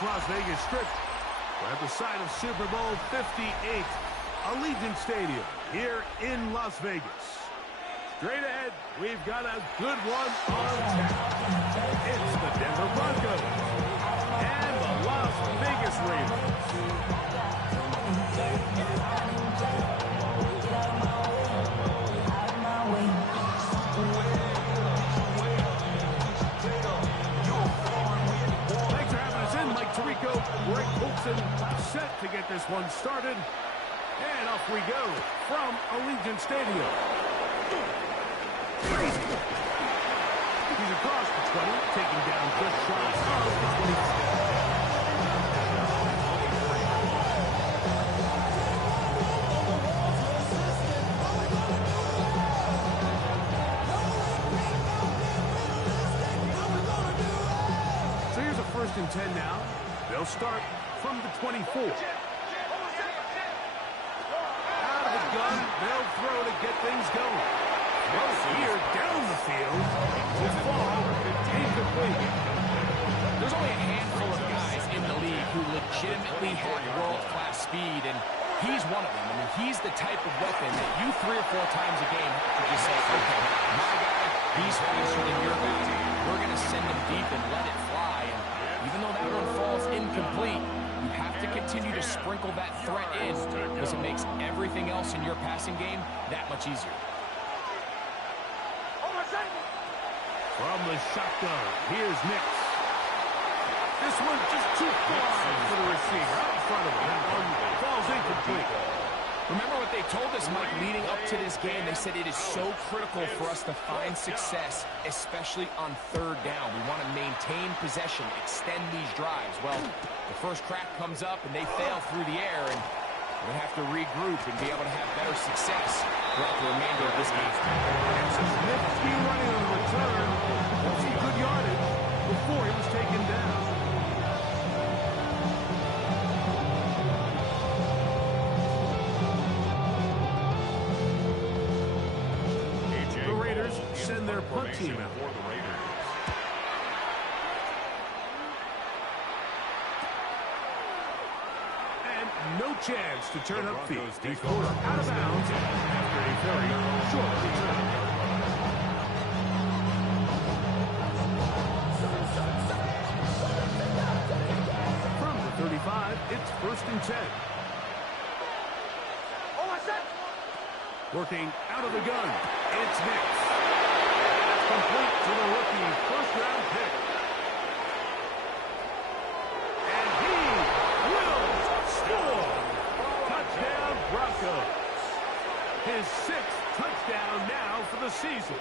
this Las Vegas Strip. We're at the site of Super Bowl 58, Allegiant Stadium, here in Las Vegas. Straight ahead, we've got a good one on tap. It's the Denver Broncos and the Las Vegas Raiders. Greg Olsen set to get this one started. And off we go from Allegiant Stadium. Crazy. He's across the 20, taking down just shy of the 20. So here's a 1st and 10 now. They'll start from the 24. Out of the gun, they'll throw to get things going. Throw here down the field. This ball incomplete. There's only a handful of guys in the league who legitimately have world-class speed, and he's one of them. I mean, he's the type of weapon that you 3 or 4 times a game have to just say, okay, my guy, he's faster than your guy. We're going to send him deep and let it fly. And even though that one falls incomplete, you have to continue to sprinkle that threat in because it makes everything else in your passing game that much easier. From the shotgun, here's Nix. This one just too far for the receiver. Out in front of him. That one falls incomplete. Remember what they told us, Mike, leading up to this game. They said it is so critical for us to find success, especially on 3rd down. We want to maintain possession, extend these drives. Well, the first crack comes up, and they fail through the air, and we have to regroup and be able to have better success throughout the remainder of this game. Nifty running on the return. That's some good yardage before he was taken down. The Raiders send their punt team out. No chance to turn upfield. He's pulled out of bounds after a very short return. From the 35, it's 1st and 10. Working out of the gun, it's Nix. That's complete to the rookie 1st-round pick. His 6th touchdown now for the season.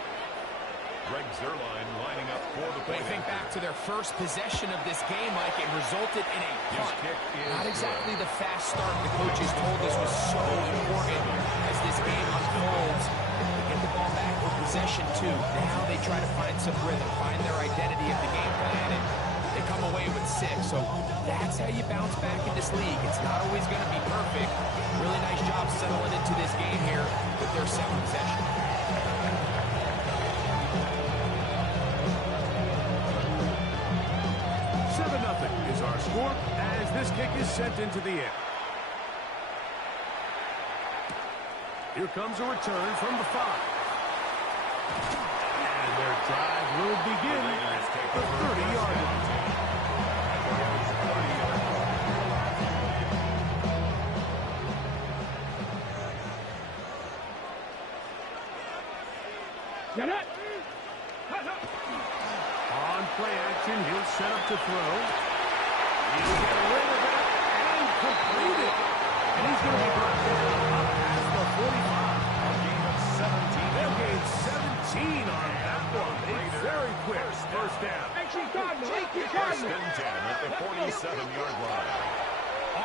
Greg Zuerlein lining up for the play. Think back to their first possession of this game, Mike. It resulted in a punt. Not exactly the fast start the coaches told us was so important as this game unfolds. They get the ball back with possession 2. Now they try to find some rhythm, find their identity of the game plan, and they come away with 6. So that's how you bounce back in this league. It's not always going to be perfect. Really nice job settling into this game here with their 2nd possession. Is our score as this kick is sent into the air. Here comes a return from the 5. And their drive will begin at the 30-yard line. On play action, he'll set up to throw. He'll get rid of it and complete it. And he's going to be brought down up past the 45. A gain of 17. They'll gain 17 on that one. A very quick 1st down. 1st and 10 at the 47-yard line.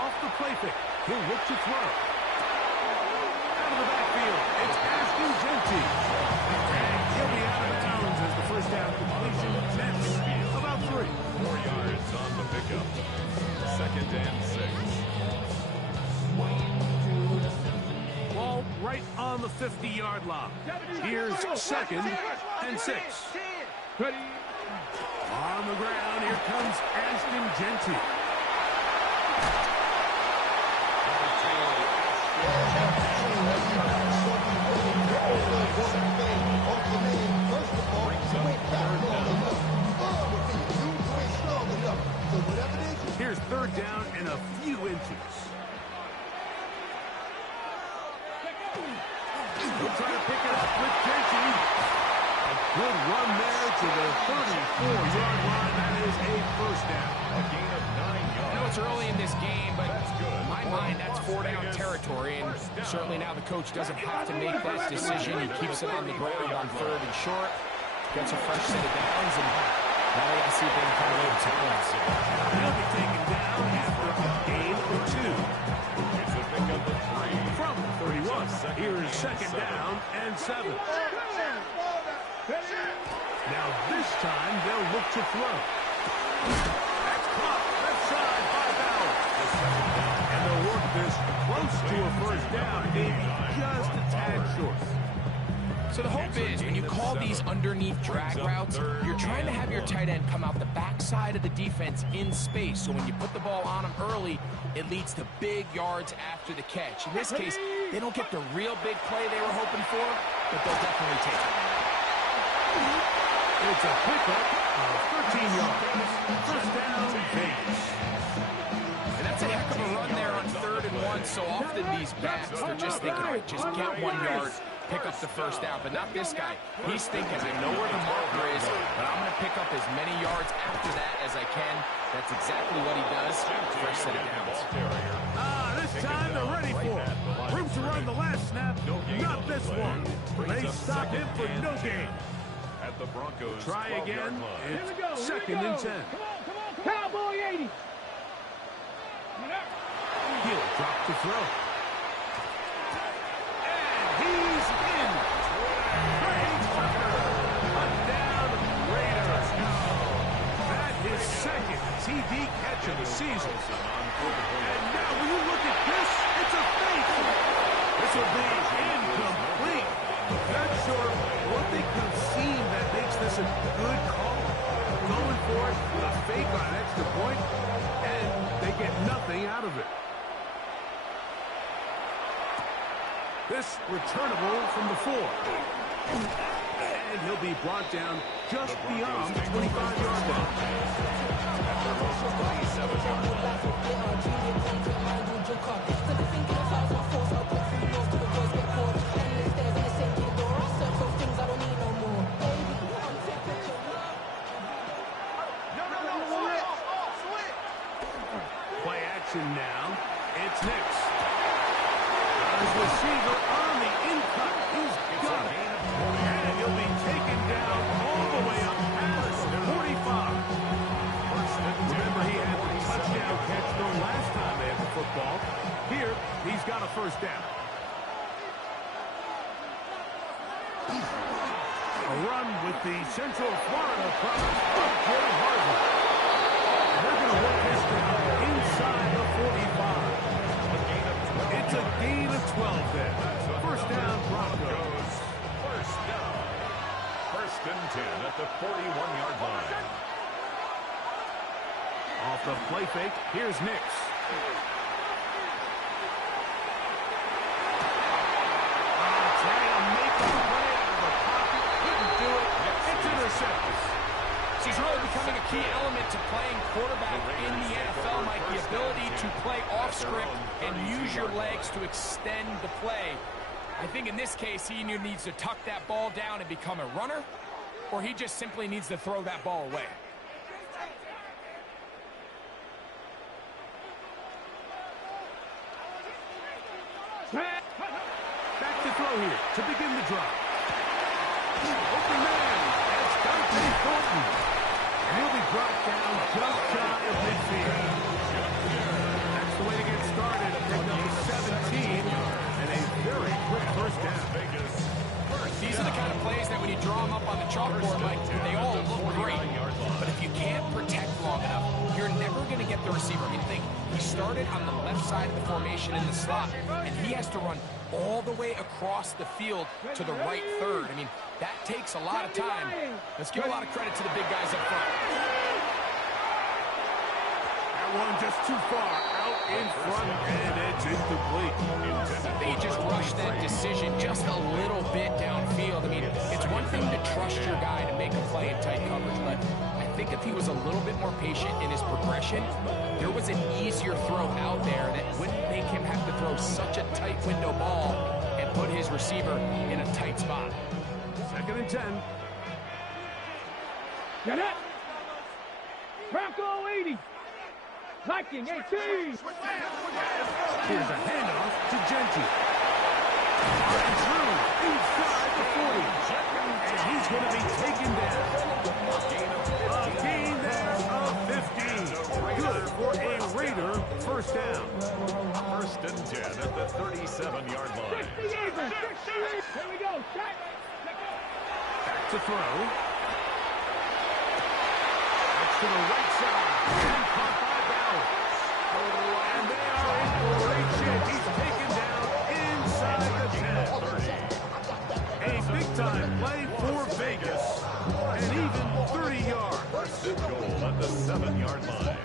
Off the play fake. He'll look to throw. Out of the backfield, it's Ashton Genty. And he'll be out of bounds as the 1st down completion. That's about 3. 4 yards on the pickup. 2nd and 6. Ball right on the 50-yard line. Here's 2nd and 6. On the ground, here comes Ashton Genty. Here's third down and a few inches. He'll try to pick it up with Gentry. A good run there to the 34-yard line. That is a first down. A gain of 9 yards. I know it's early in this game, but in my mind, that's 4-down territory. And certainly now the coach doesn't have to make that decision. He keeps it on the ground on 3rd and short. Gets a fresh set of downs, and now they got to see if they can come away with 2 points. He'll be taken down after a gain of 2. It's a pickup of 3. From 31, here's second down and 7. Now this time they'll look to throw. That's caught left side by Bowers. And they'll work this close to a first down, maybe just a tad short. So the hope is when you call these underneath drag routes, you're trying to have your tight end come out the backside of the defense in space. So when you put the ball on him early, it leads to big yards after the catch. In this case, they don't get the real big play they were hoping for, but they'll definitely take it. It's a pickup of 13 yards. First down, Vegas. And that's a heck of a run there on 3rd and 1. So often these backs, they're just thinking, all right, just get 1 yard, pick up the first down. But not this guy. He's thinking, I know where the marker is, but I'm going to pick up as many yards after that as I can. That's exactly what he does. First set of downs. This time they're ready for it. Room to run the last snap, not this one. They stop him for no gain. At the Broncos. Try again. It's second and 10. Cowboy 80. He'll drop to throw. And he's in. Trey Tucker. Touchdown Raiders. That his second TD catch of the season. And now when you look at this, it's a fake. This will be incomplete. Not sure what they could have seen that makes this a good call. Going for it with a fake on an extra point, and they get nothing out of it. This returnable from the 4. And he'll be brought down just beyond the 25-yard line. Play action now. It's Nix. His receiver on the in-cut. He's got it. And he'll be taken down all the way up past 45. Remember, he had the touchdown catch the last time they had the football. Here, he's got a first down. A run with the Central Florida product of Joe Harvey. And they're going to work this down inside the 45. It's a gain of 12 there. First down, Broncos. First down. First and 10 at the 41-yard line. Off the play fake, here's Nix. Trying to make a play out of the pocket. Couldn't do it. It's intercepted. So he's really becoming a key element to playing quarterback in the NFL, Mike. The ability to play off script and use your legs to extend the play. I think in this case, he either needs to tuck that ball down and become a runner, or he just simply needs to throw that ball away. Back to throw here to begin the drive. Open man. That's Dante Thornton. And he'll be brought down just shy of midfield. That's the way to get started. Pick up 17 and a very quick first down. These are the kind of plays that when you draw them up on the chalkboard, Mike, they all look great. But if you can't protect long enough, you're never going to get the receiver. I mean, think, he started on the left side of the formation in the slot, and he has to run all the way across the field to the right third. I mean, that takes a lot of time. Let's give a lot of credit to the big guys up front. That one just too far out in front, and it's incomplete. They just rushed that decision just a little bit downfield. I mean, it's one thing to trust your guy to make a play in tight coverage, but I think if he was a little bit more patient in his progression, there was an easier throw out there that wouldn't make him have to throw such a tight window ball and put his receiver in a tight spot. 2nd and 10. Get it. Bronco 80. Viking 18. Here's a handoff to Genty. And through inside the 40. And he's going to be taken down. A gain there of 15. Good for a Raider first down. 1st and 10 at the 37-yard line. 68. 68. Here we go. Shot. Back to throw. That's to the right side. And caught by Bowers. And they are in great shape. He's taken down inside the 10. A big-time play for Vegas. And even 30 yards. 1st and goal at the 7-yard line.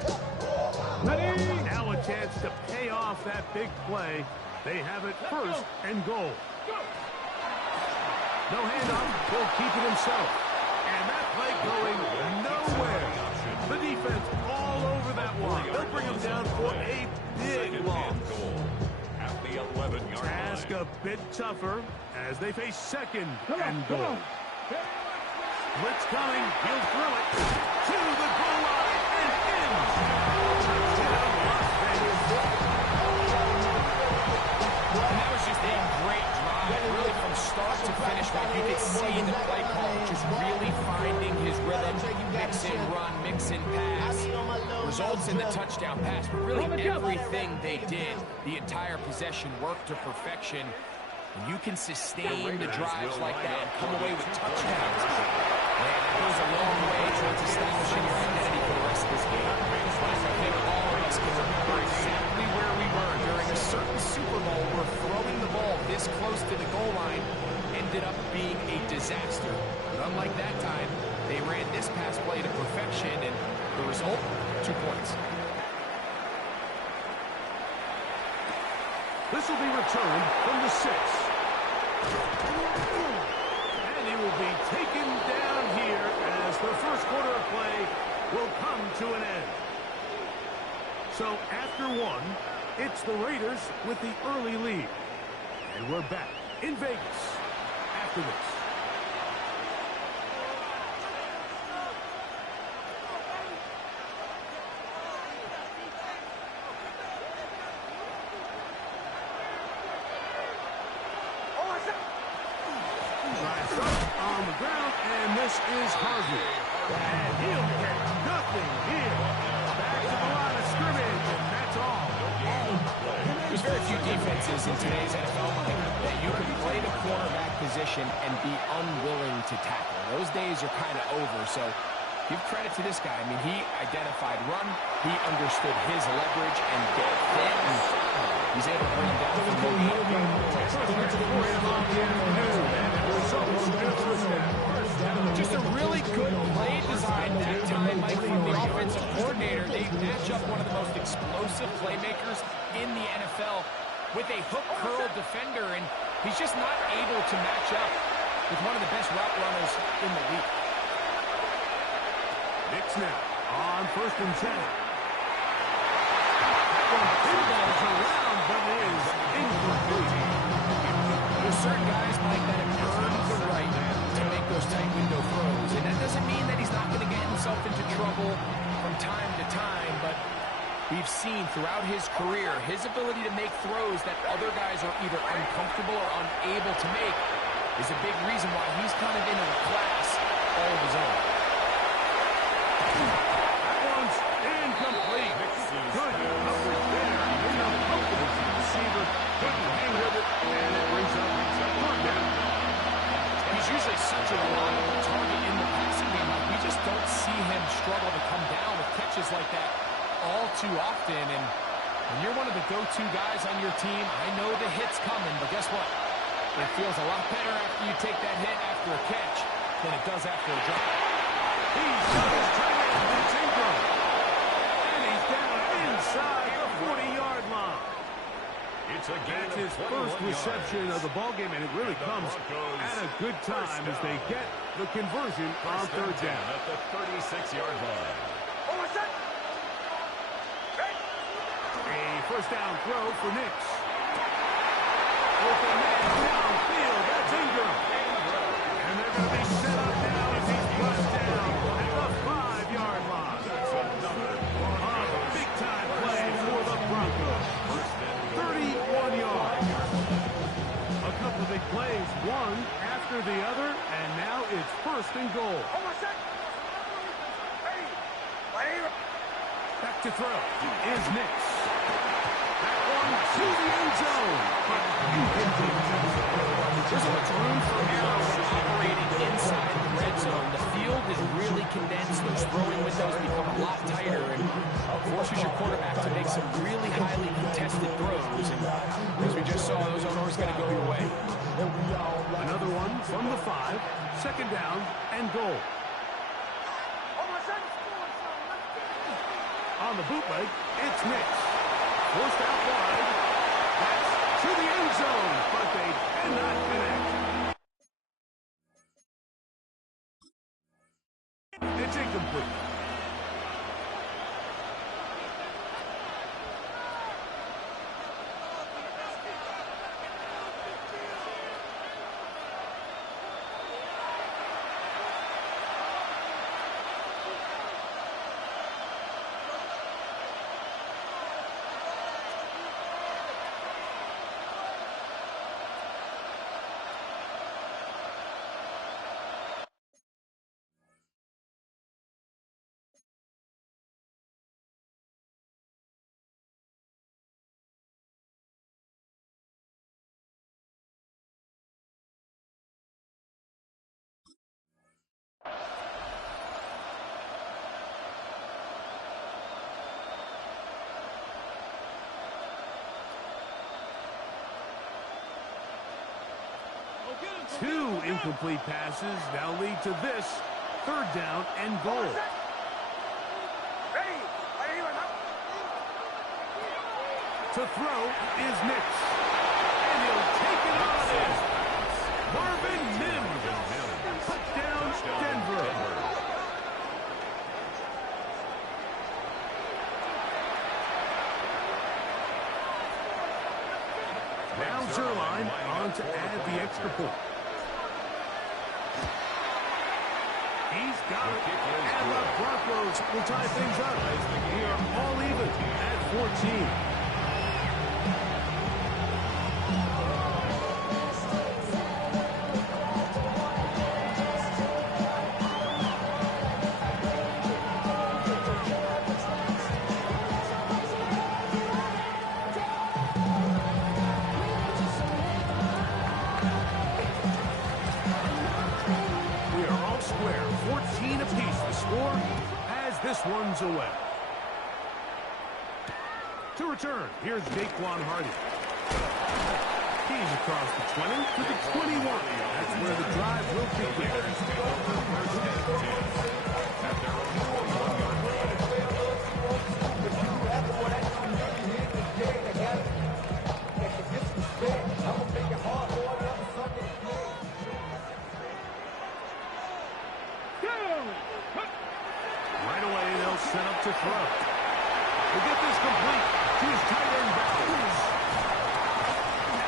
Ready. Now a chance to pay off that big play. They have it 1st and goal. No handoff. He'll keep it himself. And that play going nowhere. The defense all over that one. They'll bring him down for a big loss. At the 11-yard line. Task a bit tougher as they face 2nd and goal. Blitz coming. He'll throw it to the goal line and in. Touchdown, Las Vegas. And that was just a great drive, really from start to finish. Like you could see the play call just really finding his rhythm, mix and run, mix and pass. Results in the touchdown pass, but really everything they did, the entire possession worked to perfection. And you can sustain the drives like that and come away with touchdowns. Man, that goes a long way towards establishing your identity for the rest of this game. I think all of us can remember exactly where we were during a certain Super Bowl where throwing the ball this close to the goal line ended up being a disaster. But unlike that time, they ran this pass play to perfection, and the result, 2 points. This will be returned from the 6. And he will be taken down here as the first quarter of play will come to an end. So after 1, it's the Raiders with the early lead. And we're back in Vegas after this. On the ground, and this is Harvey. And he'll get nothing here. Back to the line of scrimmage, and that's all. There's very few defenses in today's NFL, Mike, that you can play the quarterback position and be unwilling to tackle. Those days are kind of over, so give credit to this guy. I mean, he identified run, he understood his leverage and depth, and he's able to bring him down from the lead. Just a really good play design that time, Mike, from the offensive coordinator. They match up one of the most explosive playmakers in the NFL with a hook curl defender, and he's just not able to match up with one of the best route runners in the league. Nick Snap on 1st and 10. Pinballs around, but is incomplete. There's certain guys, Mike, that have earned the right to make those tight window throws, and that doesn't mean that he's not going to get himself into trouble from time to time, but we've seen throughout his career his ability to make throws that other guys are either uncomfortable or unable to make is a big reason why he's kind of in a class all of his own. That one's incomplete. Good coverage there in the pocket. The receiver couldn't hang with it, and it brings up third down. And he's usually such a reliable target in the passing game. We just don't see him struggle to come down with catches like that all too often. And when you're one of the go-to guys on your team, I know the hit's coming, but guess what? It feels a lot better after you take that hit after a catch than it does after a drop. He's got his tight end, it's Ingram. And he's down inside the 40-yard That's his first reception of the ballgame, and it really comes at a good time as they get the conversion on third down. At the 36-yard line. A first down throw for Nix. Open man downfield. That's Ingram. And they're going to be set up now as he's brought down at the 5-yard line. That's another big-time play for the Broncos. 31 yards. A couple of big plays, one after the other, and now it's first and goal. Back to throw is Nix. That one to the end zone. There's so much room for error when operating inside the red zone. The field is really condensed. Those throwing windows become a lot tighter and forces your quarterback to make some really highly contested throws. And as we just saw, those aren't always going to go your way. Another one from the 5. Second down and goal. On the bootleg, it's Nix. Forced out wide. That's to the end zone, but they cannot connect. It's incomplete. Two incomplete passes now lead to this third down and goal. To throw is Nix. And he'll take it on in. Marvin Mims. Touchdown, Denver. Now Zerline on to add the extra point. He's got it. And the Broncos will tie things up. We are all even at 14. This one's away. To return, here's Daquan Hardy. He's across the 20 to the 21. That's where the drive will begin. Set up to throw. We'll get this complete to his tight end Botds.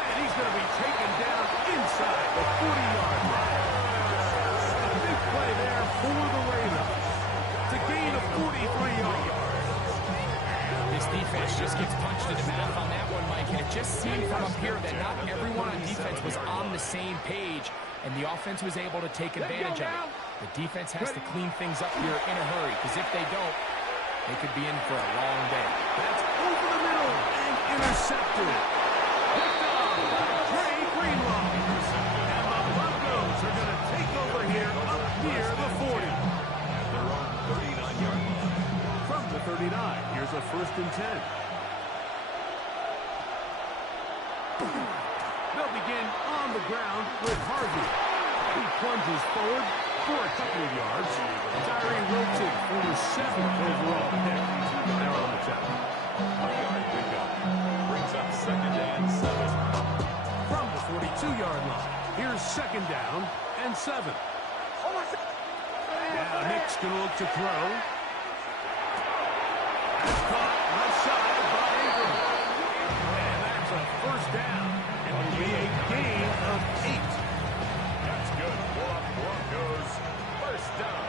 And he's going to be taken down inside the 40-yard line. A big play there for the Ravens to gain a 43-yard. This defense just gets punched in the mouth on that one, Mike. And it just seemed from up here that not everyone on defense was on the same page, and the offense was able to take advantage of it. The defense has to clean things up here in a hurry, because if they don't, they could be in for a long day. That's over the middle and intercepted. Picked off by Dre Greenlaw. And the Broncos are going to take over here up near the 40. Their own 39-yard line. From the 39, here's a first and 10. They'll begin on the ground with Harvey. He plunges forward for a couple of yards. Tyree Wilton for the 7th overall pick. They're on the top. 1-yard pickup. Brings up second and 7. second down and 7. Now Nick's going to look to throw. That's caught left side by Ingram. And that's a first down. It will be a gain of 8. That's good for Broncos. First down.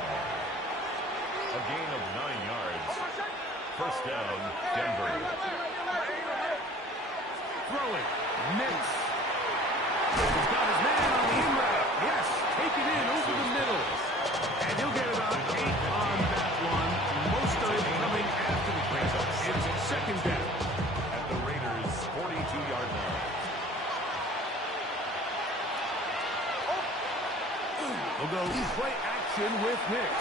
A gain of 9 yards. First down, Denver. Throwing. Nix. He's got his man on the in route. Yes, take it in over the middle. And he'll get about 8 on that one. Most of it coming after the catch. It's second down. At the Raiders' 42-yard line. We'll go play action with Nix.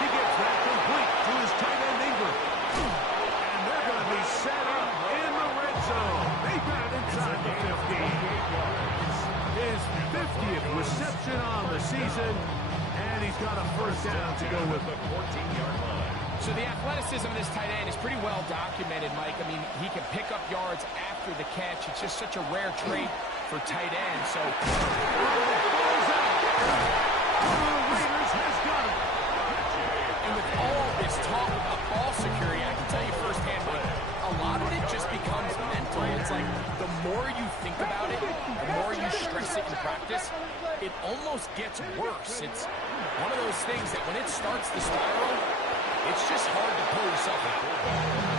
He gets that complete to his tight end Ingram. And they're going to be set up in the red zone. They got it inside the 15. His 50th reception on the season. And he's got a first down to go with the 14-yard line. So the athleticism of this tight end is pretty well documented, Mike. I mean, he can pick up yards after the catch. It's just such a rare trait for tight ends. So Raiders has got it. And with all this talk about ball security, I can tell you firsthand, Mike, a lot of it just becomes mental. It's like the more you think about it, the more you stress it in practice, it almost gets worse. It's one of those things that when it starts to spiral, it's just hard to pull yourself out.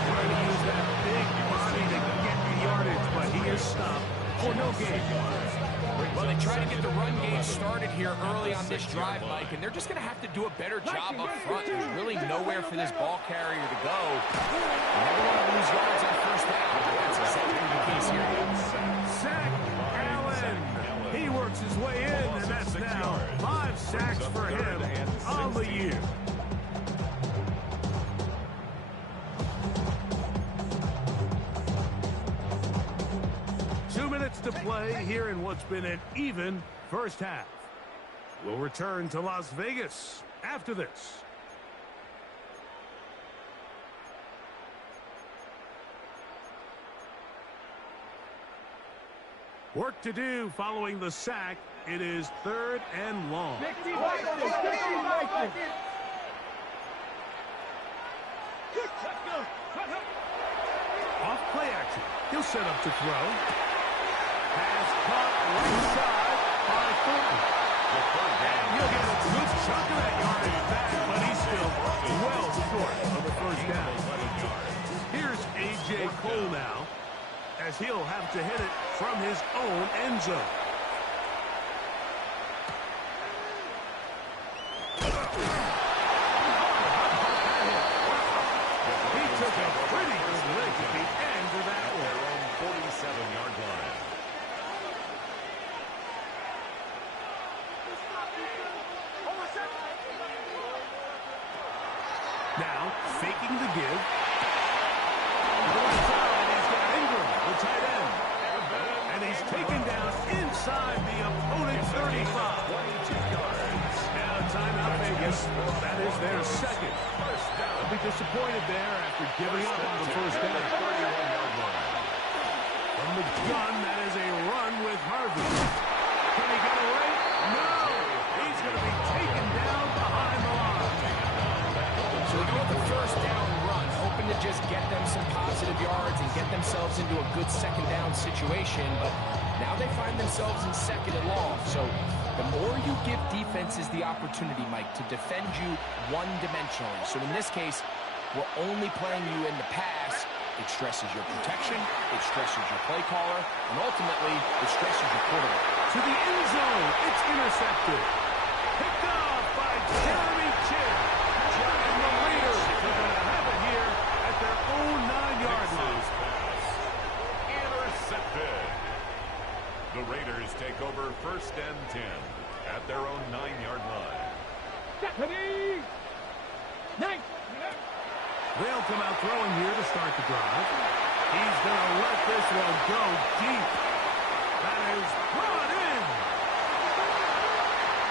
Trying to use that big body to get the yardage, but he is stopped for no gain. Well, they try to get the run game started here early on this drive, Mike, and they're just going to have to do a better job up front. There's really nowhere for this ball carrier to go. You never want to lose yards on first down. That's exactly the case here. Sack Allen. He works his way in, and that's now 5 sacks for him on the year. To play here in what's been an even first half. We'll return to Las Vegas after this. Work to do following the sack. It is 3rd and long. Off play action. He'll set up to throw. Has caught right side by Thornton. And he'll get a good chunk of that yardage back, but he's still well short of the first down. Here's A.J. Cole now, as he'll have to hit it from his own end zone. He took a pretty good lick at the end of that one. 47-yard line. Now, faking the give. He's got Ingram, the tight end. And he's taken down inside the opponent's 35. 22 yards. Now, timeout Vegas. That is their second. They'll be disappointed there after giving up on the first down. 31-yard line. From the gun, that is a run with Harvey. Can he get away? No! He's going to be taken down behind the line. So we go with the first down run, hoping to just get them some positive yards and get themselves into a good second down situation, but now they find themselves in 2nd and long. So the more you give defenses the opportunity, Mike, to defend you one-dimensionally. So in this case, we're only playing you in the pass. It stresses your protection, it stresses your play caller, and ultimately, it stresses your quarterback. To the end zone, it's intercepted. Picked off by Jeremy Chin. And the Raiders are going to have it here at their own 9-yard line. Intercepted. The Raiders take over 1st and 10 at their own 9-yard line. They'll come out throwing here to start the drive. He's going to let this one go deep. That is brought in.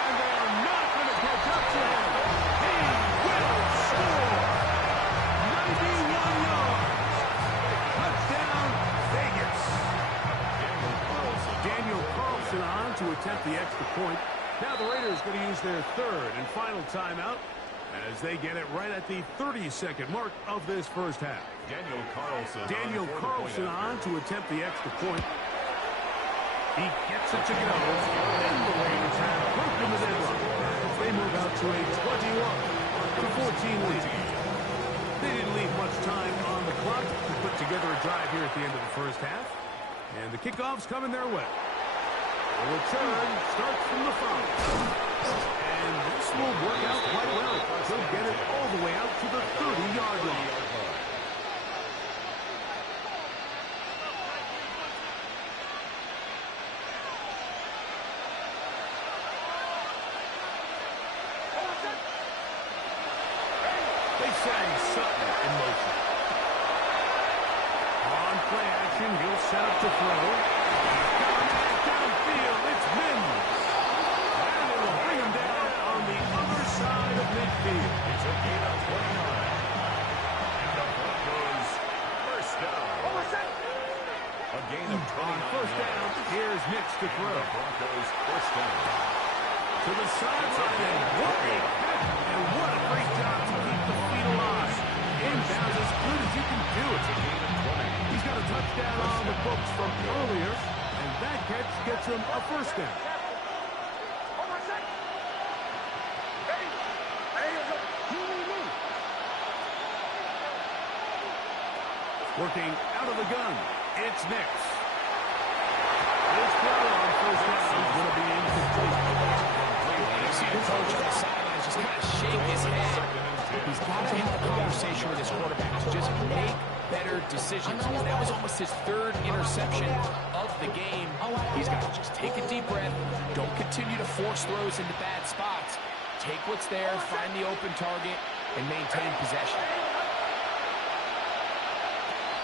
And they are not going to catch up to him. He will score. 91 yards. Touchdown, Vegas. Daniel Carlson on to attempt the extra point. Now the Raiders going to use their third and final timeout as they get it right at the 30-second mark of this first half. Daniel Carlson on to attempt the extra point. He gets it to go, and the Raiders have broken the deadlock as they move out to a 21-14 lead. They didn't leave much time on the clock to put together a drive here at the end of the first half, and the kickoff's coming their way. The return starts from the 5. And this will work out quite well. They'll get it all the way out to the 30-yard line. They send Sutton in motion. On play action, he'll set up to throw. Downfield, it's Mims. And it will bring him down on the other side of midfield. It's a gain of 29. And the Broncos first down. A gain of 29. On first down, here's Mitch to throw. The Broncos first down. To the sideline, and what a catch, and what a great job to keep the feet alive. Inbounds as good as you can do it. He's got a touchdown on the books from earlier, and that catch gets him a first down. Working out of the gun, it's Nix. His throw on first down is going to be incomplete. You see the coach on the sidelines just kind of shake his head. He's got to have a conversation with his quarterback to just make better decisions. Because that was almost his third interception of the game. He's got to just take a deep breath. Don't continue to force throws into bad spots. Take what's there, find the open target, and maintain possession.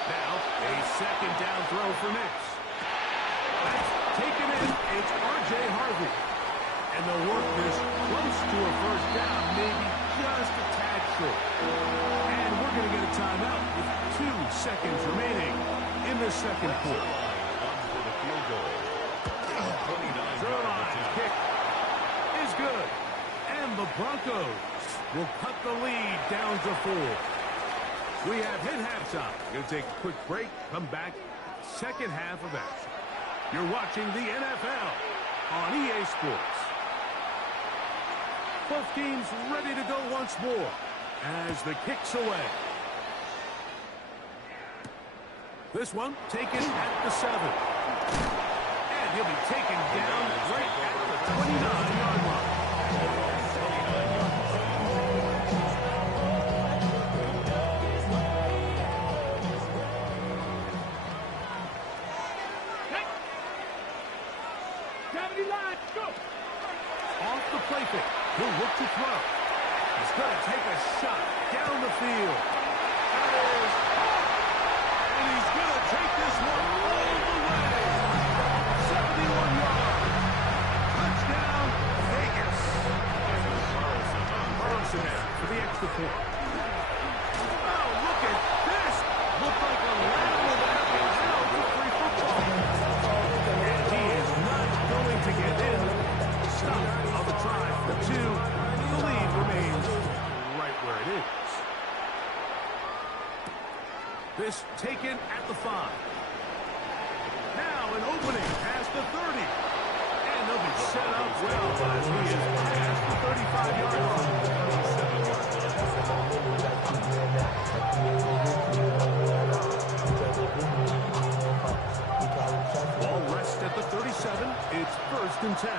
Now, a second down throw for Nix. That's taken in. It's R.J. Harvey. And they'll work this close to a first down, maybe just a tad short. And we're going to get a timeout with 2 seconds remaining in the second quarter. For the field goal. 29. Zerline kick is good. And the Broncos will cut the lead down to 4. We have hit halftime. Going to take a quick break, come back, second half of action. You're watching the NFL on EA Sports. Both teams ready to go once more as the kick's away. This one taken at the 7. And he'll be taken down right at the 29-yard line. Off the play fake. He'll look to throw. He's going to take a shot down the field. And he's going to take this one all the way. 71 yards. Touchdown, Vegas. Carlson there for the extra point. Oh, look at this. Looked like a lateral that was held to free football. And he is not going to get in. Stop of the try for 2. The lead remains right where it is. This taken at the 5. Now an opening past the 30. And they'll be set up well as he is past the 35-yard line. Ball rests at the 37. It's 1st and 10.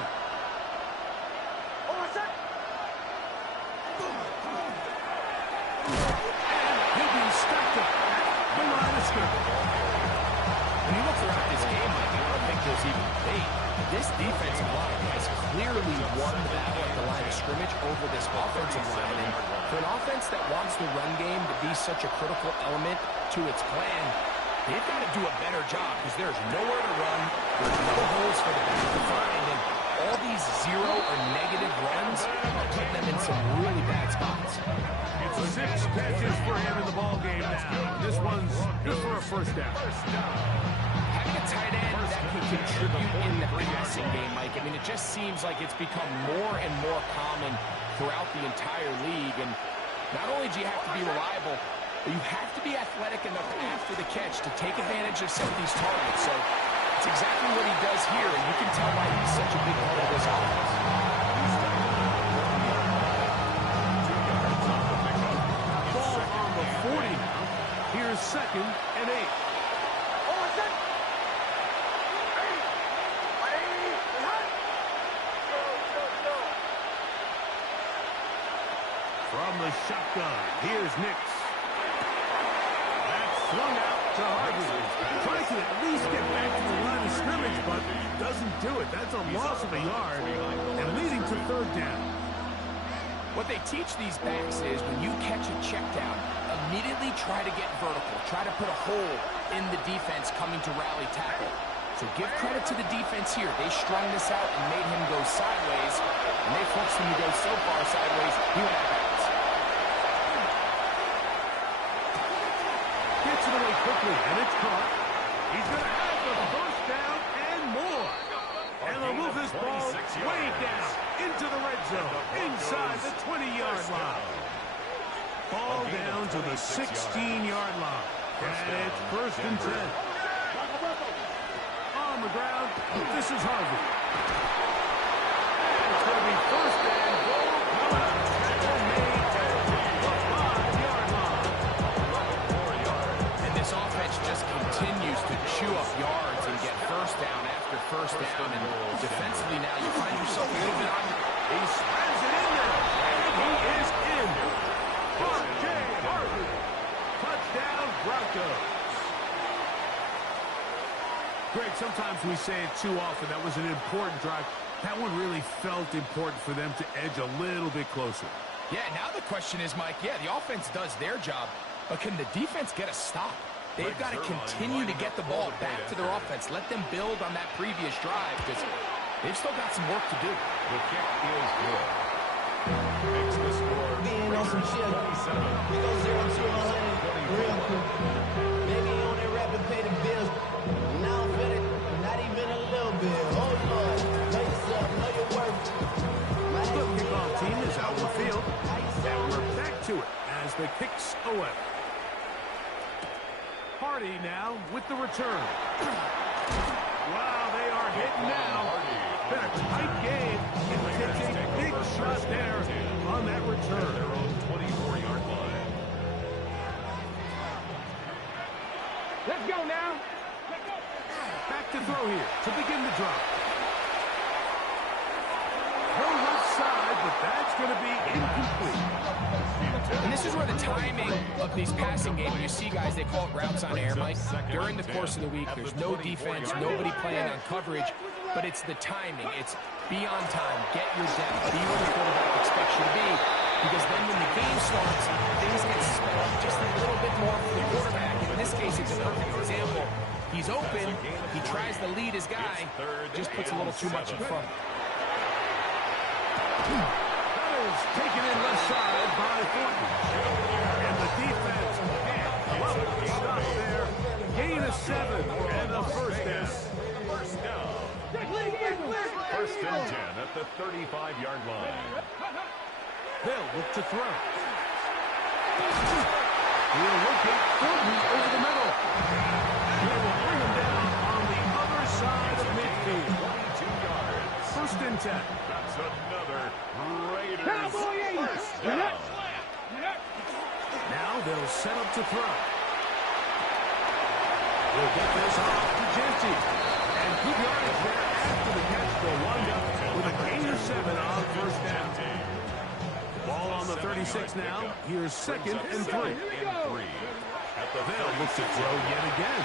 When you look throughout this game, I don't think there's even debate. This defensive line has clearly won the battle at the line of scrimmage over this offensive line. And for an offense that wants the run game to be such a critical element to its plan, they've got to do a better job because there's nowhere to run, there's no holes for the back to find, and all these zero or negative runs are putting them in some really bad spots. It's 6 catches for him in the ball game now. This one's good for a first down. Having a tight end that can contribute in the passing game, Mike, I mean, it just seems like it's become more and more common throughout the entire league. And not only do you have to be reliable, but you have to be athletic enough after the catch to take advantage of some of these targets. So it's exactly what he does here, and you can tell why he's such a big part of this offense. Ball on the 40 now. Here's 2nd and 8. From the shotgun, here's Nix. That's swung out to Harvey. Tries to at least get back to the line of scrimmage, but doesn't do it. That's a loss of a yard and leading to 3rd down. What they teach these backs is when you catch a check down, immediately try to get vertical. Try to put a hole in the defense coming to rally tackle. So give credit to the defense here. They strung this out and made him go sideways. And they forced him to go so far sideways, he went out of bounds. Gets it away quickly, and it's caught. He's going to have the first down and more. And they'll move this ball way down into the red zone, inside the 20-yard line. Ball down to the 16-yard line. And it's 1st and 10. On the ground, this is Harvey. It's going to be 1st and goal coming up. Tackle made at the 5-yard line. And this offense just continues to chew up yards and get first down after first down. And defensively now, you find yourself a little bit on. He slams it in there, and he is in. R.J. Harvey. Touchdown, Broncos. Greg, sometimes we say it too often. That was an important drive. That one really felt important for them to edge a little bit closer. Yeah, now the question is, Mike, yeah, the offense does their job, but can the defense get a stop? They've got to continue to get the ball back to their offense. Let them build on that previous drive because they've still got some work to do. The kick is good. Makes the score. Being on some shit. We go 0-2 on real quick. Maybe you only rap and pay the bills. Now I'm feeling not even a little bit. Oh Lord, know yourself, know your worth. The kickoff team is out in the field, and we're back to it as the kick's away. Hardy now with the return. Wow, they are hitting now. Been a tight game. It takes a big shot there on that return. Their own 24-yard line. Let's go now. Back to throw here to begin the drive. Throw left side, but that's going to be incomplete. And this is where the timing of these passing games, you see guys, they call it routes on air, Mike. During the course of the week, there's no defense, nobody playing on coverage, but it's the timing. It's be on time, get your depth, be where the quarterback expects you to be, because then when the game starts, things get sped up just a little bit more for the quarterback. In this case, it's a perfect example. He's open, he tries to lead his guy, just puts a little too much in front. That is taken in left side by Thornton. And the defense can't come up with a stop there. Gain of 7 and a first down. First down. First and 10 at the 35-yard line. They'll look to throw. He'll locate Thornton over the middle. They will bring him down on the other side of midfield. 22 yards. First and 10. That's another Raiders Cowboy first You're down. Now they'll set up to throw. We'll get this off to Genty. And good yardage there after the catch. They'll wind up with a gain of 7 on first down. Ball on the 36 now. Here's 2nd and 3. They'll look to throw yet again.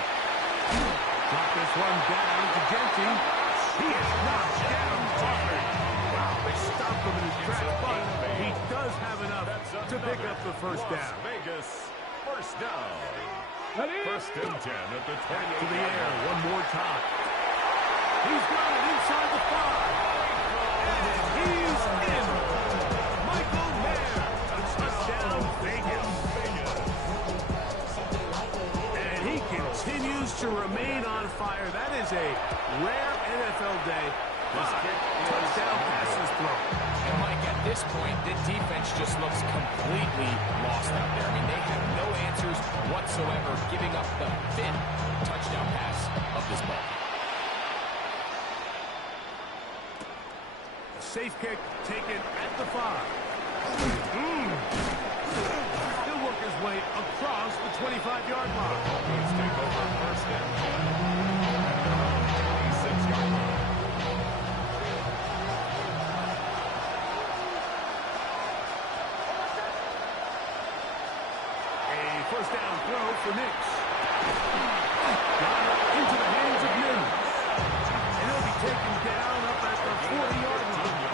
Drop this one down to Genty. He is knocked down hard. Wow, they stopped him in his tracks, but he does have enough to pick up the first down. Vegas first down. Ready? First and 10 at the 28. To the air one more time. He's got it inside the 5. And he's in. Michael Mayer, touchdown Vegas. And he continues to remain on fire. That is a rare NFL day. Touchdown passes thrown. And Mike, at this point, the defense just looks completely lost out there. I mean, they have no answers whatsoever, giving up the 5th touchdown pass of this ball. A safe kick taken at the 5. He'll work his way across the 25-yard line. Let's take over first and 26-yard line. First down throw for Nix. Got it into the hands of Mims. And he'll be taken down up at the 40-yard line.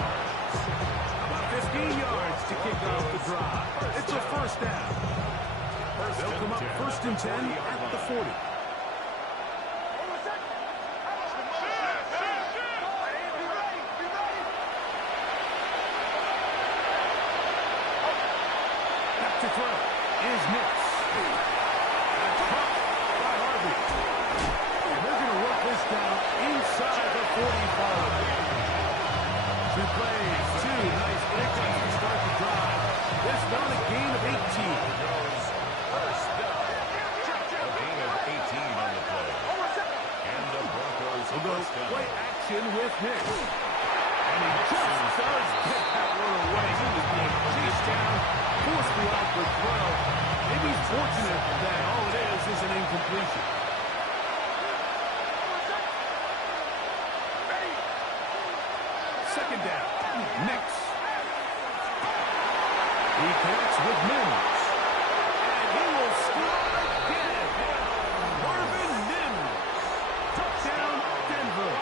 About 15 yards to kick off the drive. It's a first down. They'll come up first and 10 at the 40. Back to throw is Nix. Inside the 45. 2 plays, 2 nice pickups to start the drive. This one a gain of 18. First down. A gain of 18 on the play. And the Broncos will go play action with Nix. And he just does get that one away. He was being chased down, forced the awkward throw. Maybe he's fortunate that all it is an incompletion. Second down, Nix. He connects with Mims. And he will score again. Marvin Mims. Touchdown, Denver.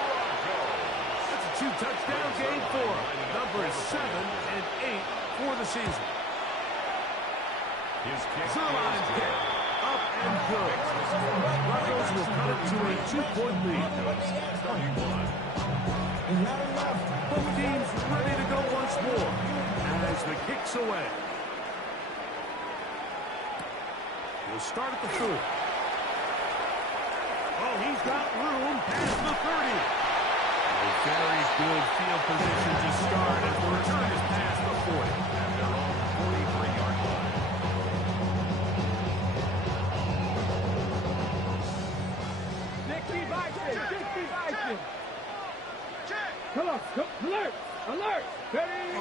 That's a 2-touchdown game for him. Numbers 7 and 8 for the season. Zerline's kick. Up and good. Broncos will cut it to a 2-point lead. Both teams ready to go once more as the kick's away. He'll start at the 4. Oh, he's got room past the 30. A very good field position to start as the return is past the 40. At their own 43-yard line. 60 Vikings. Come on, alert, alert, ready.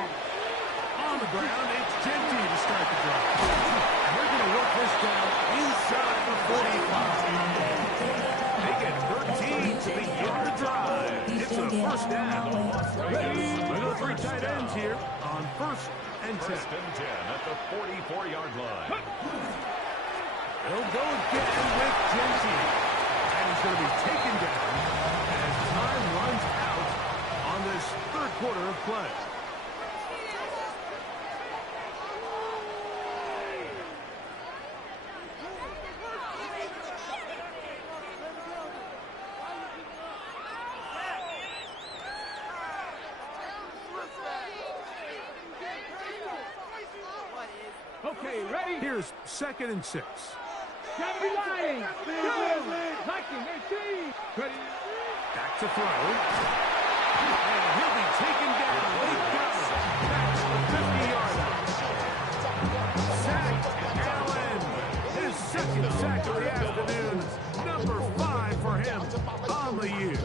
On the ground, it's Genty to start the drive. And they're going to work this down inside the 45. They get 13 to begin the drive. It's a first down. Look at 3 tight ends here on first and 10. First and 10 at the 44-yard line. He'll go again with Genty. And he's going to be taken down as time runs out on this third quarter of play. Okay, ready? Here's 2nd and 6. Gotta be lying. Viking 18. Ready? Back to throw. And he'll be taken down. He got it. Back to the 50-yard line. Sack Allen. His 2nd sack of the afternoon. Number 5 for him on the year.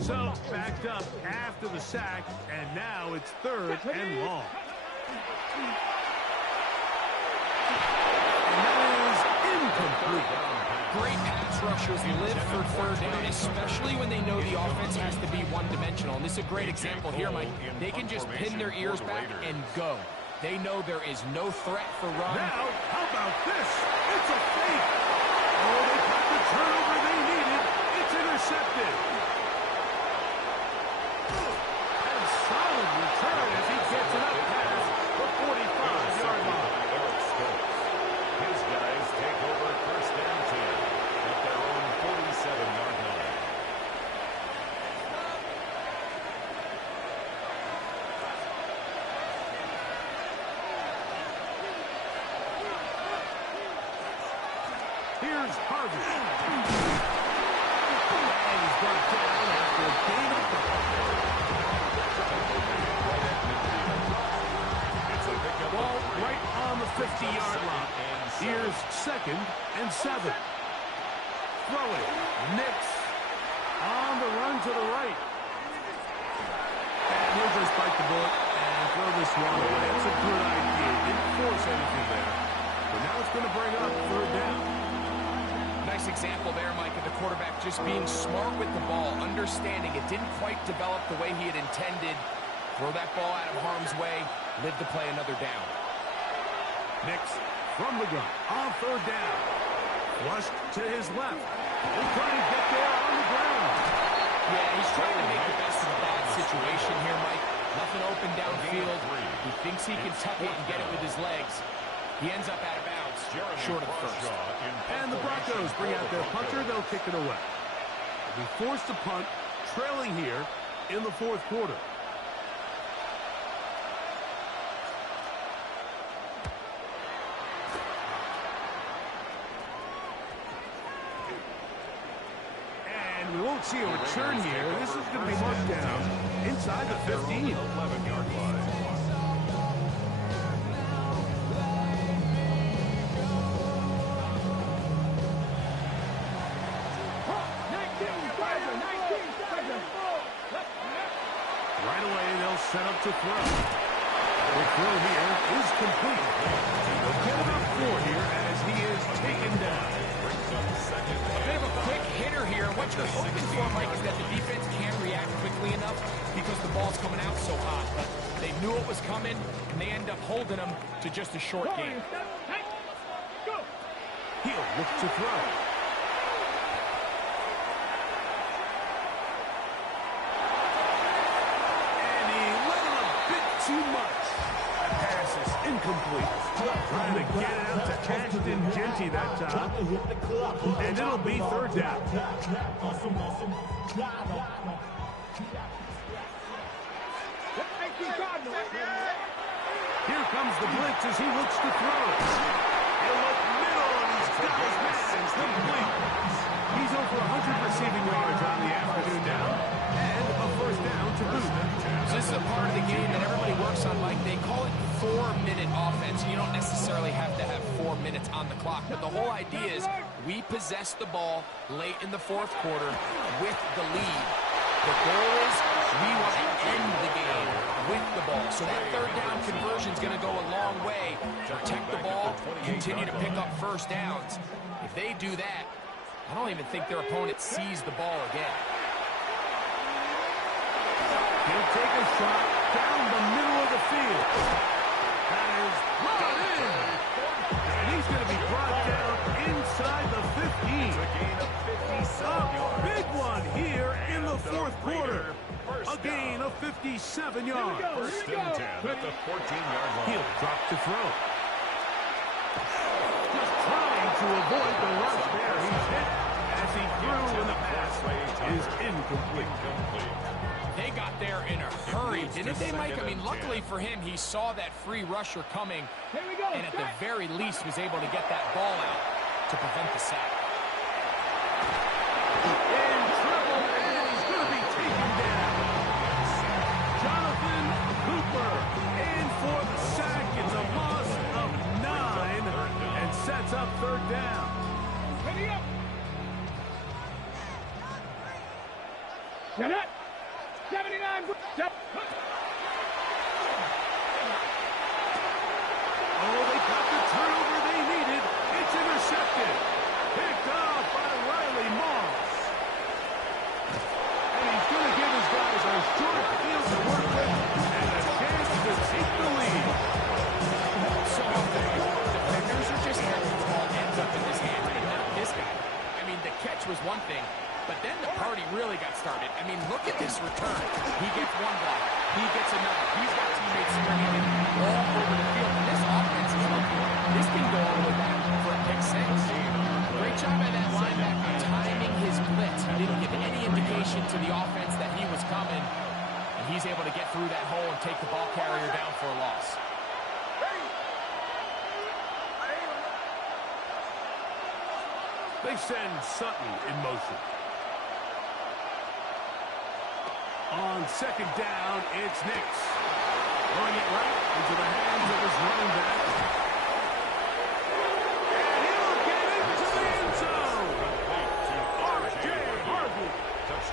So backed up after the sack, and now it's 3rd and long. And that is incomplete. Great pass rushers live for 3rd down, especially when they know the offense has to be one-dimensional. And this is a great example here, Mike. They can just pin their ears back and go. They know there is no threat for run. Now, how about this? It's a fake. Oh, they got the turnover they needed. It's intercepted. And solid return as he gets it up past the 45-yard line. His guys take over first and 10 at their own 47-yard line. Harvey. And he's brought down after a gain of 5. Ball right on the 50-yard line. Here's 2nd and 7. Throw it. Nix on the run to the right. And he'll just bite the bullet and throw this one away. That's a good idea. Didn't force anything there. But now it's going to bring up 3rd down. Nice example there, Mike, of the quarterback just being smart with the ball, understanding it didn't quite develop the way he had intended. Throw that ball out of harm's way, live to play another down. Nix from the gun on 3rd down. Flushed to his left. He'll try to get there on the ground. Yeah, he's trying to make the best of a bad situation here, Mike. Nothing open downfield. He thinks he can tuck it and get it with his legs. He ends up out of bounds, short of the first. And the Broncos bring out their punter. They'll kick it away. They'll be forced to punt, trailing here in the 4th quarter. And we won't see a return here. This is going to be marked down inside the 15. 11-yard line. Right away, they'll set up to throw. The throw here is complete. They'll get about 4 here as he is taken down. A bit of a quick hitter here. What you're hoping for, Mike, is that the defense can't react quickly enough because the ball's coming out so hot. But they knew it was coming, and they end up holding them to just a short game. He'll look to throw. Too much. That pass is incomplete. Trying to get it out to Ashton Genty that time. And it'll be 3rd down. Here comes the blitz as he looks to throw. He'll look middle and he's got his man. It's complete. He's over 100 receiving yards on the afternoon now. And a 1st down to boot. So this is a part of the game that everybody works on, Mike. They call it 4-minute offense. You don't necessarily have to have 4 minutes on the clock. But the whole idea is we possess the ball late in the 4th quarter with the lead. The goal is we want to end the game with the ball. So that 3rd down conversion is going to go a long way. Protect the ball, continue to pick up 1st downs. If they do that, I don't even think their opponent sees the ball again. He'll take a shot down the middle of the field. That is brought in. And he's going to be brought down inside the 15. A big one here in the 4th quarter. A gain of 57 yards. 1st and 10 at the 14-yard line. He'll drop to throw. Just trying to avoid the rush there. He's hit as he threw and the pass is incomplete. They got there in a hurry, didn't they, Mike? I mean, luckily for him, he saw that free rusher coming, and at the very least was able to get that ball out to prevent the sack. In trouble, and he's going to be taken down. Jonathan Cooper in for the sack. It's a loss of 9 and sets up 3rd down. Ready up. Shut up. 79. Oh, they got the turnover they needed. It's intercepted. Picked off by Riley Moss. And he's going to give his guys a short field to work with and a chance to take the lead. So often, defenders are just happy the ball ends up in his hands, but not this guy. I mean, the catch was one thing, but then the party really got started. I mean, look at this return. He gets one block. He gets another. He's got teammates sprinting it all over the field. And this offense is looking. This can go all the way back for a pick six. Great job by that linebacker timing his blitz. He didn't give any indication to the offense that he was coming. And he's able to get through that hole and take the ball carrier down for a loss. They send Sutton in motion. On second down, it's Nix. Throwing it right into the hands of his running back. And he'll get into the end zone. R.J. Harvey.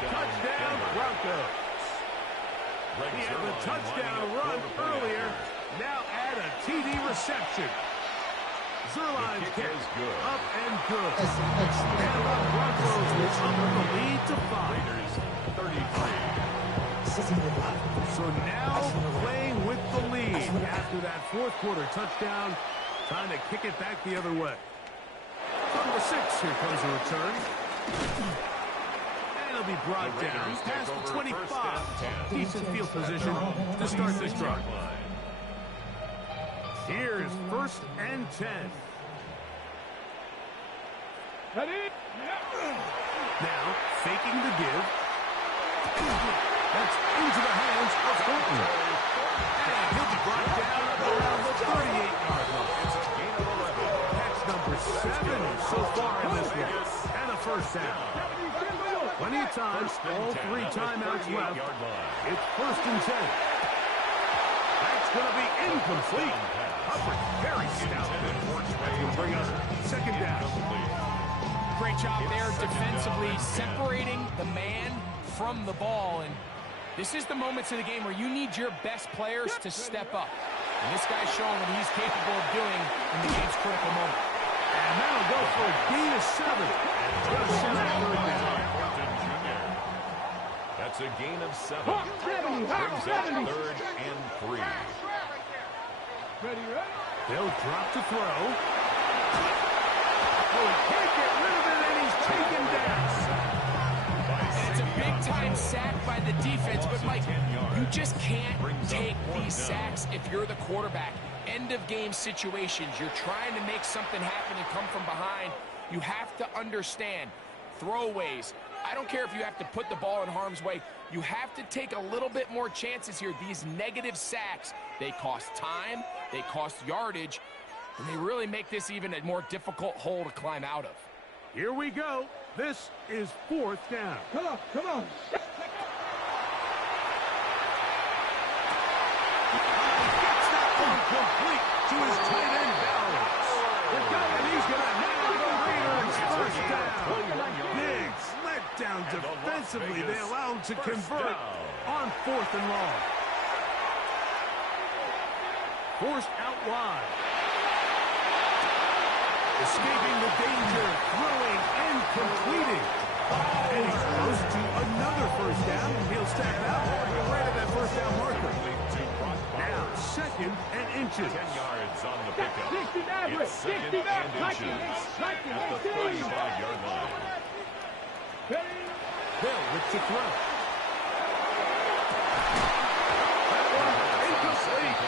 Touchdown, Broncos. He had the touchdown run earlier. Now add a TD reception. Zerline's kick up and good. And the Broncos will up the lead to 5. 33. So now playing with the lead after that fourth quarter touchdown, trying to kick it back the other way. From the 6, here comes a return. And it'll be brought down past the 25. Decent field position to start this drive. Here's 1st and 10. Now faking the give. That's into the hands of Horton. And he'll be brought down around the 38-yard line. It's a gain of 11. Catch number 7 so far in this one. And a first down. Plenty of time. All 3 timeouts left. It's 1st and 10. That's going to be incomplete. Hubbard very stout. Will bring us 2nd down. Great job there defensively, separating the man from the ball. And this is the moments of the game where you need your best players to step up. And this guy's showing what he's capable of doing in the game's critical moment. And that'll go for a gain of 7. Just in that 3rd down. That's a gain of 7. Brings up 3rd and 3. They'll drop to throw. Oh, he can't get rid of it, and he's taken down. And it's a big-time sack by the defense, but, Mike, you just can't take these sacks if you're the quarterback. End-of-game situations. You're trying to make something happen and come from behind. You have to understand throwaways. I don't care if you have to put the ball in harm's way. You have to take a little bit more chances here. These negative sacks, they cost time, they cost yardage, and they really make this even a more difficult hole to climb out of. Here we go. This is 4th down. Come on. Gets that one complete to his tight end balance. And he's going to nail the Raiders 1st down. Diggs let down defensively. They allow him to convert on 4th and long. Forced out wide. Escaping the danger, throwing and completing. And he's close to another 1st down. He'll step out right at that 1st down marker. Now 2nd and inches. 10 yards on the pickup. It's 2nd 69, and inches at the 35-yard line. Bill with the throw. That one incomplete.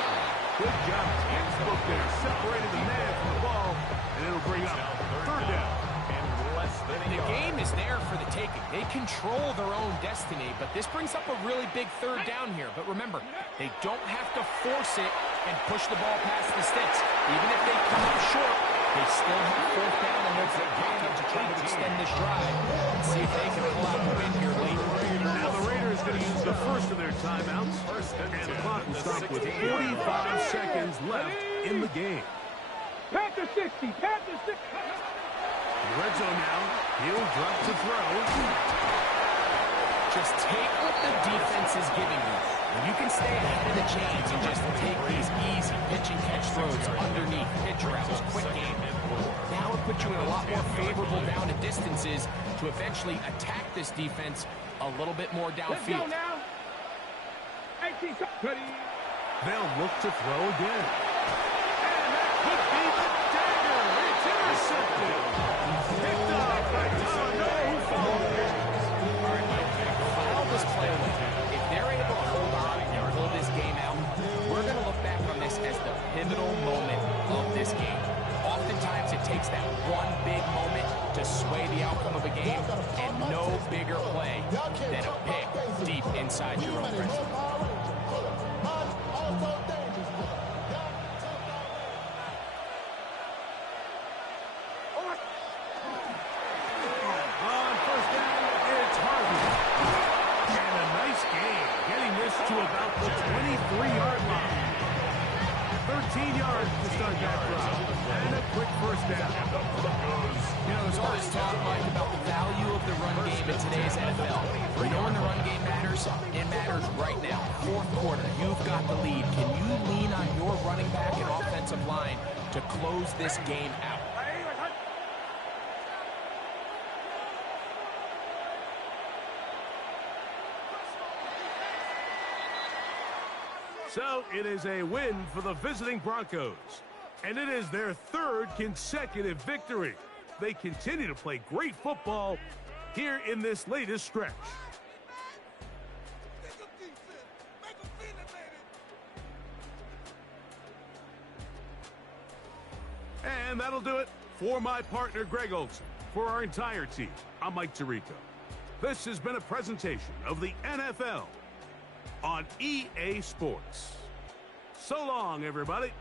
Good job. Hands book there. Separated the man from the ball. And it'll bring up 3rd down. And less than a The yard. game is there for the taking. They control their own destiny, but this brings up a really big 3rd down here. But remember, they don't have to force it and push the ball past the sticks. Even if they come up short, they still have 4th down and there's their pocket to try to extend this drive and see if they can pull out the win here late. Now the Raiders going to use the first of their timeouts. And the clock will stop with 45 seconds left in the game. Panther 60. Red zone now. He'll drop to throw. Just take what the defense is giving you. And you can stay ahead of the chains and just take these easy pitch and catch throws underneath, pitch routes, quick game. Now it puts you in a lot more favorable down and distances to eventually attack this defense a little bit more Let's go downfield. now. 18. Ready. They'll look to throw again. And that could be the dagger. It's intercepted. Picked up by Toronto, who followed it. All right, Mike, file this play away. If they're able to hold on and pull this game out, we're going to look back on this as the pivotal moment of this game. Oftentimes it takes that one big moment to sway the outcome of a game, and no bigger play than a pick deep inside your own red zone. the run game in today's NFL. You know when the run game matters? It matters right now. Fourth quarter, you've got the lead. Can you lean on your running back and offensive line to close this game out? So it is a win for the visiting Broncos, and it is their third consecutive victory. They continue to play great football here in this latest stretch. And that'll do it for my partner, Greg Olson. For our entire team, I'm Mike Tirico. This has been a presentation of the NFL on EA Sports. So long, everybody.